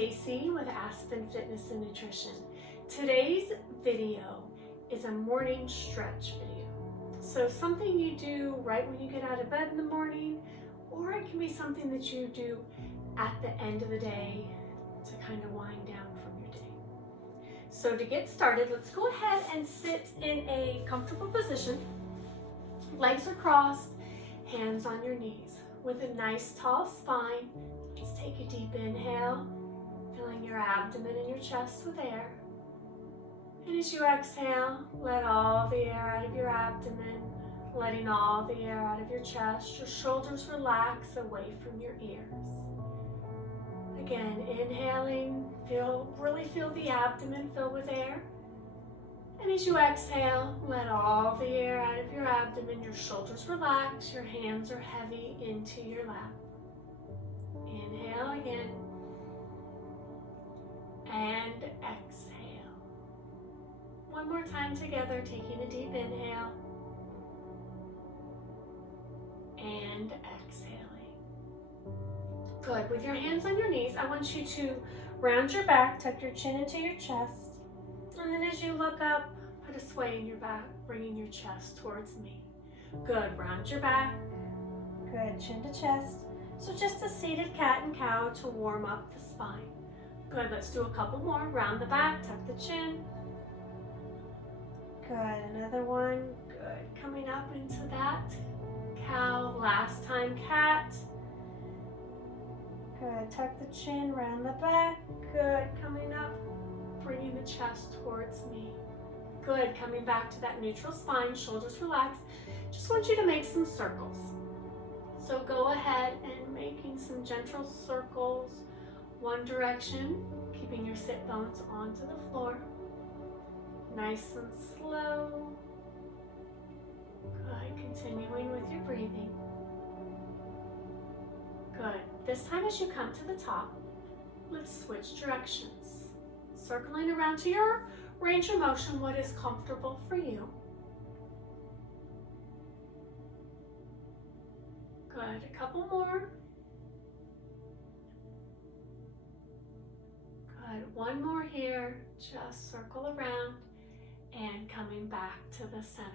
Stacie with Aspen Fitness and Nutrition. Today's video is a morning stretch video. So something you do right when you get out of bed in the morning, or it can be something that you do at the end of the day to kind of wind down from your day. So to get started, let's go ahead and sit in a comfortable position. Legs are crossed, hands on your knees. With a nice tall spine, let's take a deep inhale, filling your abdomen and your chest with air. And as you exhale, let all the air out of your abdomen, letting all the air out of your chest. Your shoulders relax away from your ears. Again, inhaling, really feel the abdomen fill with air. And as you exhale, let all the air out of your abdomen, your shoulders relax, your hands are heavy into your lap. Inhale again. And exhale. One more time together, taking a deep inhale. And exhaling. Good. With your hands on your knees, I want you to round your back, tuck your chin into your chest. And then as you look up, put a sway in your back, bringing your chest towards me. Good, round your back. Good, chin to chest. So just a seated cat and cow to warm up the spine. Good, let's do a couple more. Round the back, tuck the chin. Good, another one. Good, coming up into that cow. Last time, cat. Good, tuck the chin, round the back. Good, coming up. Bringing the chest towards me. Good, coming back to that neutral spine, shoulders relaxed. Just want you to make some circles. So go ahead and making some gentle circles, one direction, keeping your sit bones onto the floor. Nice and slow. Good, continuing with your breathing. Good, this time as you come to the top, let's switch directions. Circling around to your range of motion, what is comfortable for you. Good, a couple more. Good, one more here. Just circle around and coming back to the center.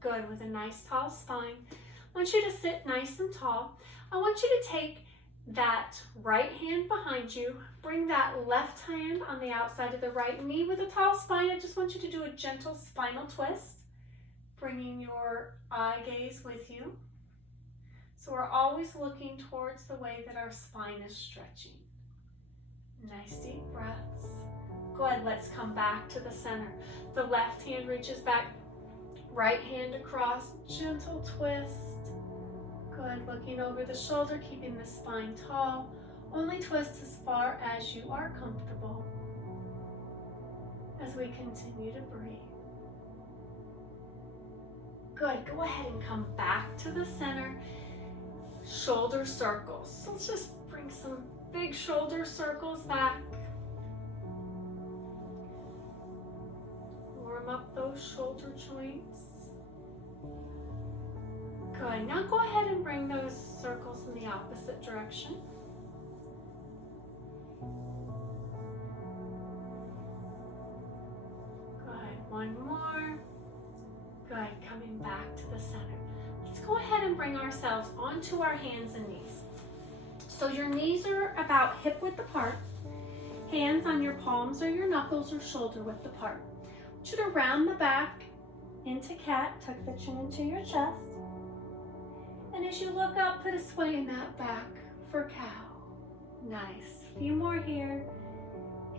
Good, with a nice tall spine. I want you to sit nice and tall. I want you to take that right hand behind you, bring that left hand on the outside of the right knee with a tall spine. I just want you to do a gentle spinal twist, bringing your eye gaze with you. So we're always looking towards the way that our spine is stretching. Nice deep breaths. Good, let's come back to the center. The left hand reaches back, right hand across, gentle twist. Good, looking over the shoulder, keeping the spine tall. Only twist as far as you are comfortable as we continue to breathe. Good, go ahead and come back to the center. Shoulder circles. So let's just bring some big shoulder circles back. Warm up those shoulder joints. Good, now go ahead and bring those circles in the opposite direction. Good, one more. Good, coming back to the center. Let's go ahead and bring ourselves onto our hands and knees. So your knees are about hip width apart. Hands on your palms or your knuckles or shoulder width apart. I want you to round the back into cat, tuck the chin into your chest. And as you look up, put a sway in that back for cow. Nice. A few more here.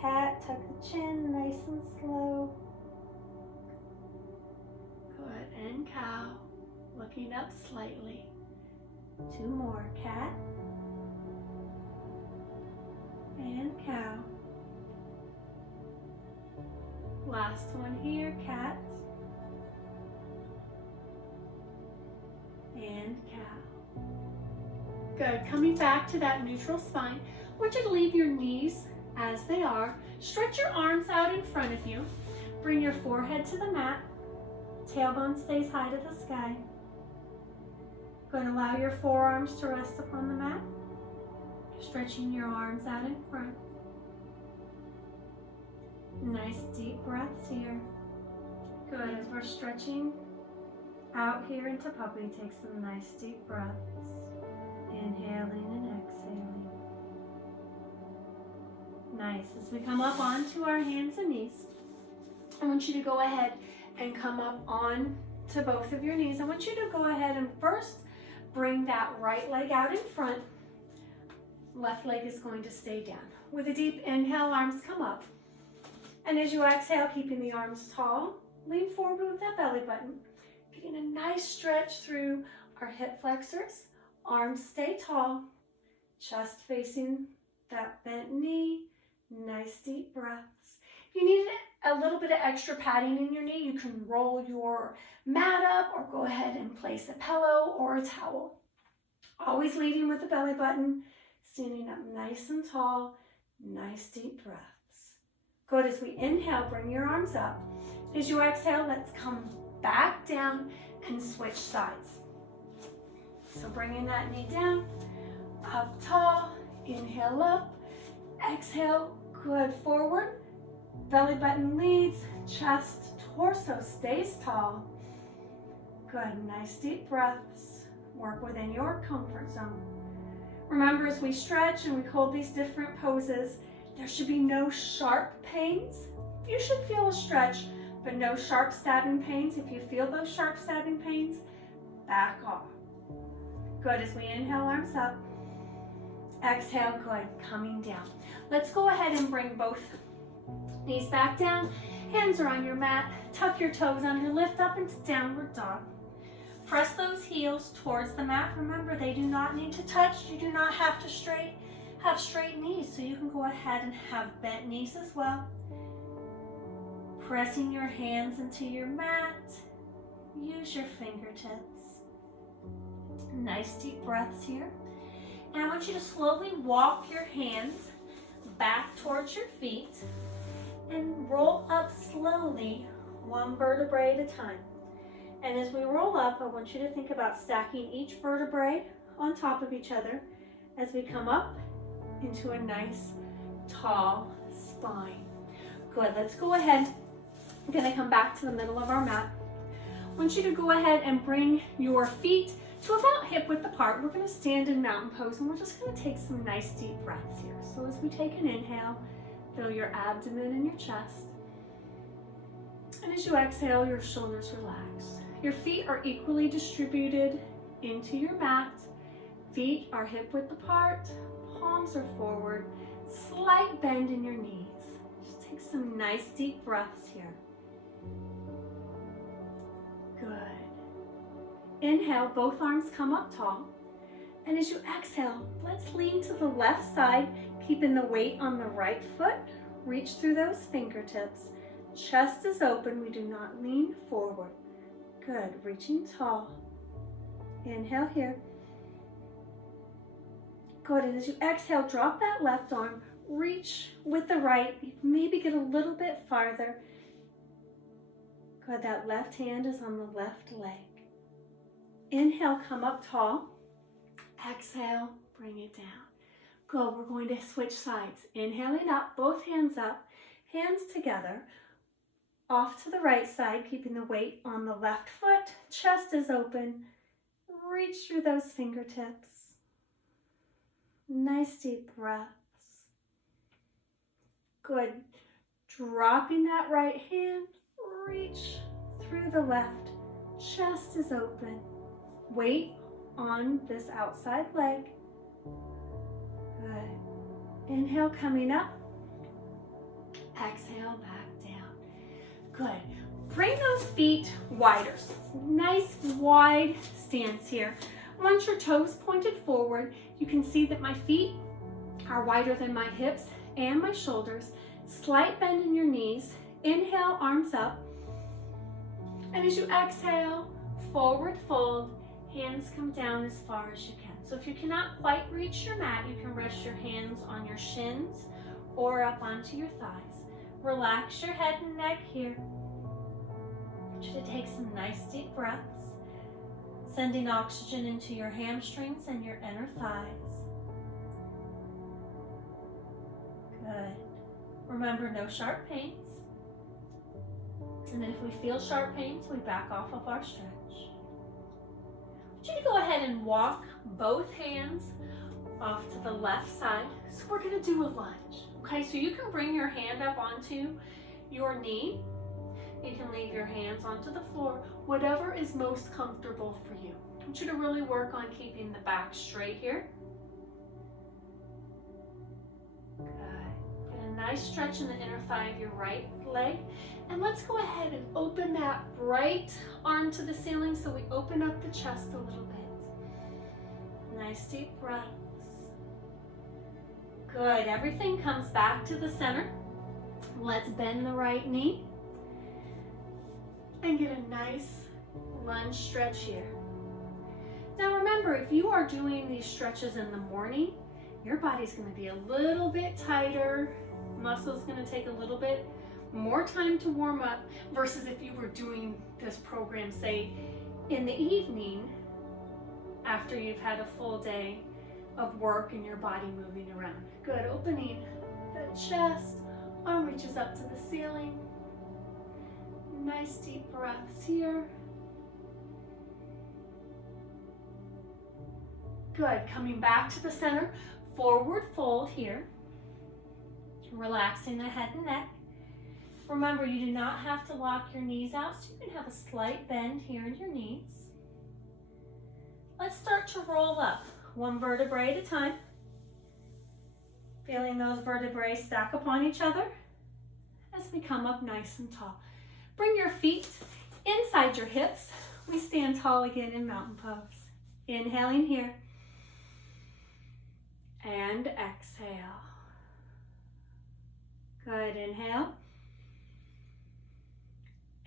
Cat, tuck the chin, nice and slow. Good, and cow. Looking up slightly. Two more. Cat. And cow. Last one here. Cat. And cow. Good, coming back to that neutral spine. I want you to leave your knees as they are. Stretch your arms out in front of you. Bring your forehead to the mat. Tailbone stays high to the sky. Go and allow your forearms to rest upon the mat. Stretching your arms out in front. Nice deep breaths here. Good, as we're stretching out here into puppy, take some nice deep breaths. Inhaling and exhaling. Nice. As we come up onto our hands and knees, I want you to go ahead and come up on to both of your knees. I want you to go ahead and first bring that right leg out in front. Left leg is going to stay down. With a deep inhale, arms come up. And as you exhale, keeping the arms tall, lean forward with that belly button. Getting a nice stretch through our hip flexors. Arms stay tall. Chest facing that bent knee. Nice deep breaths. If you need a little bit of extra padding in your knee, you can roll your mat up or go ahead and place a pillow or a towel. Always leading with the belly button, standing up nice and tall, nice deep breaths. Good, as we inhale, bring your arms up. As you exhale, let's come back down and switch sides. So bringing that knee down, up tall, inhale up, exhale, good, forward. Belly button leads, chest, torso stays tall. Good, nice deep breaths. Work within your comfort zone. Remember, as we stretch and we hold these different poses, there should be no sharp pains. You should feel a stretch, but no sharp stabbing pains. If you feel those sharp stabbing pains, back off. Good, as we inhale, arms up. Exhale, good, coming down. Let's go ahead and bring both knees back down. Hands are on your mat. Tuck your toes under, lift up into downward dog. Press those heels towards the mat. Remember, they do not need to touch. You do not have to have straight knees, so you can go ahead and have bent knees as well. Pressing your hands into your mat. Use your fingertips. Nice deep breaths here. And I want you to slowly walk your hands back towards your feet and roll up slowly, one vertebrae at a time. And as we roll up, I want you to think about stacking each vertebrae on top of each other as we come up into a nice, tall spine. Good, let's go ahead. I'm gonna come back to the middle of our mat. I want you to go ahead and bring your feet to about hip width apart. We're gonna stand in mountain pose and we're just gonna take some nice deep breaths here. So as we take an inhale, feel your abdomen and your chest. And as you exhale, your shoulders relax. Your feet are equally distributed into your mat. Feet are hip width apart, palms are forward, slight bend in your knees. Just take some nice deep breaths here. Good. Inhale, both arms come up tall. And as you exhale, let's lean to the left side, keeping the weight on the right foot. Reach through those fingertips. Chest is open, we do not lean forward. Good, reaching tall. Inhale here. Good, and as you exhale, drop that left arm, reach with the right, maybe get a little bit farther. Good, that left hand is on the left leg. Inhale, come up tall. Exhale, bring it down. Good, we're going to switch sides. Inhaling up, both hands up, hands together. Off to the right side, keeping the weight on the left foot. Chest is open. Reach through those fingertips. Nice deep breaths. Good. Dropping that right hand. Reach through the left. Chest is open. Weight on this outside leg. Good. Inhale, coming up. Exhale, back down. Good. Bring those feet wider. Nice wide stance here. Once your toes pointed forward, you can see that my feet are wider than my hips and my shoulders. Slight bend in your knees. Inhale, arms up. And as you exhale, forward fold. Hands come down as far as you can. So if you cannot quite reach your mat, you can rest your hands on your shins or up onto your thighs. Relax your head and neck here. I want you to take some nice deep breaths, sending oxygen into your hamstrings and your inner thighs. Good. Remember, no sharp pains. And then if we feel sharp pains, we back off of our stretch. I want you to go ahead and walk both hands off to the left side. So we're gonna do a lunge. Okay, so you can bring your hand up onto your knee. You can leave your hands onto the floor, whatever is most comfortable for you. I want you to really work on keeping the back straight here. Good. Get a nice stretch in the inner thigh of your right leg. And let's go ahead and open that right arm to the ceiling so we open up the chest a little bit. Nice deep breaths. Good. Everything comes back to the center. Let's bend the right knee and get a nice lunge stretch here. Now remember, if you are doing these stretches in the morning, your body's going to be a little bit tighter. Muscle's going to take a little bit more time to warm up versus if you were doing this program, say, in the evening after you've had a full day of work and your body moving around. Good. Opening the chest, arm reaches up to the ceiling. Nice deep breaths here. Good. Coming back to the center, forward fold here. Relaxing the head and neck. Remember, you do not have to lock your knees out, so you can have a slight bend here in your knees. Let's start to roll up, one vertebrae at a time. Feeling those vertebrae stack upon each other as we come up nice and tall. Bring your feet inside your hips. We stand tall again in mountain pose. Inhaling here. And exhale. Good. Inhale.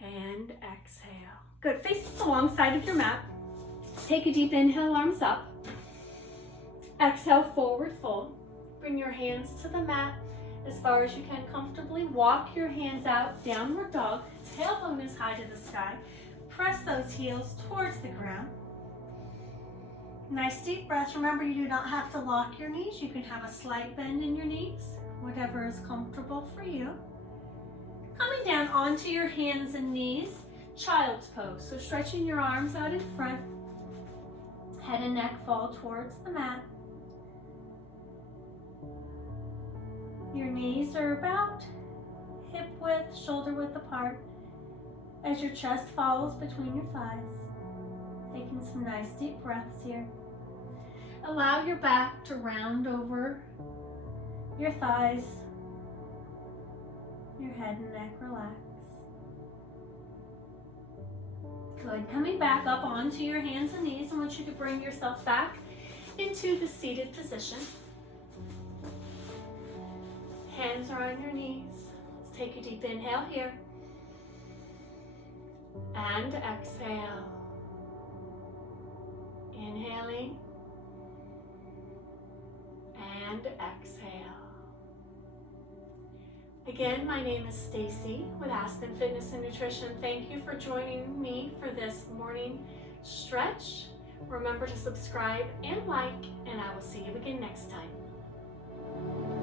And exhale. Good. Facing the long side of your mat. Take a deep inhale, arms up. Exhale, forward fold. Bring your hands to the mat as far as you can comfortably. Walk your hands out, downward dog. Tailbone is high to the sky. Press those heels towards the ground. Nice deep breaths. Remember, you do not have to lock your knees. You can have a slight bend in your knees, whatever is comfortable for you. Coming down onto your hands and knees, child's pose. So stretching your arms out in front, head and neck fall towards the mat. Your knees are about hip width, shoulder width apart as your chest falls between your thighs. Taking some nice deep breaths here. Allow your back to round over your thighs. Your head and neck relax. Good. Coming back up onto your hands and knees, I want you to bring yourself back into the seated position. Hands are on your knees. Let's take a deep inhale here. And exhale. Inhaling. And exhale. Again, my name is Stacie with Aspen Fitness and Nutrition. Thank you for joining me for this morning stretch. Remember to subscribe and like, and I will see you again next time.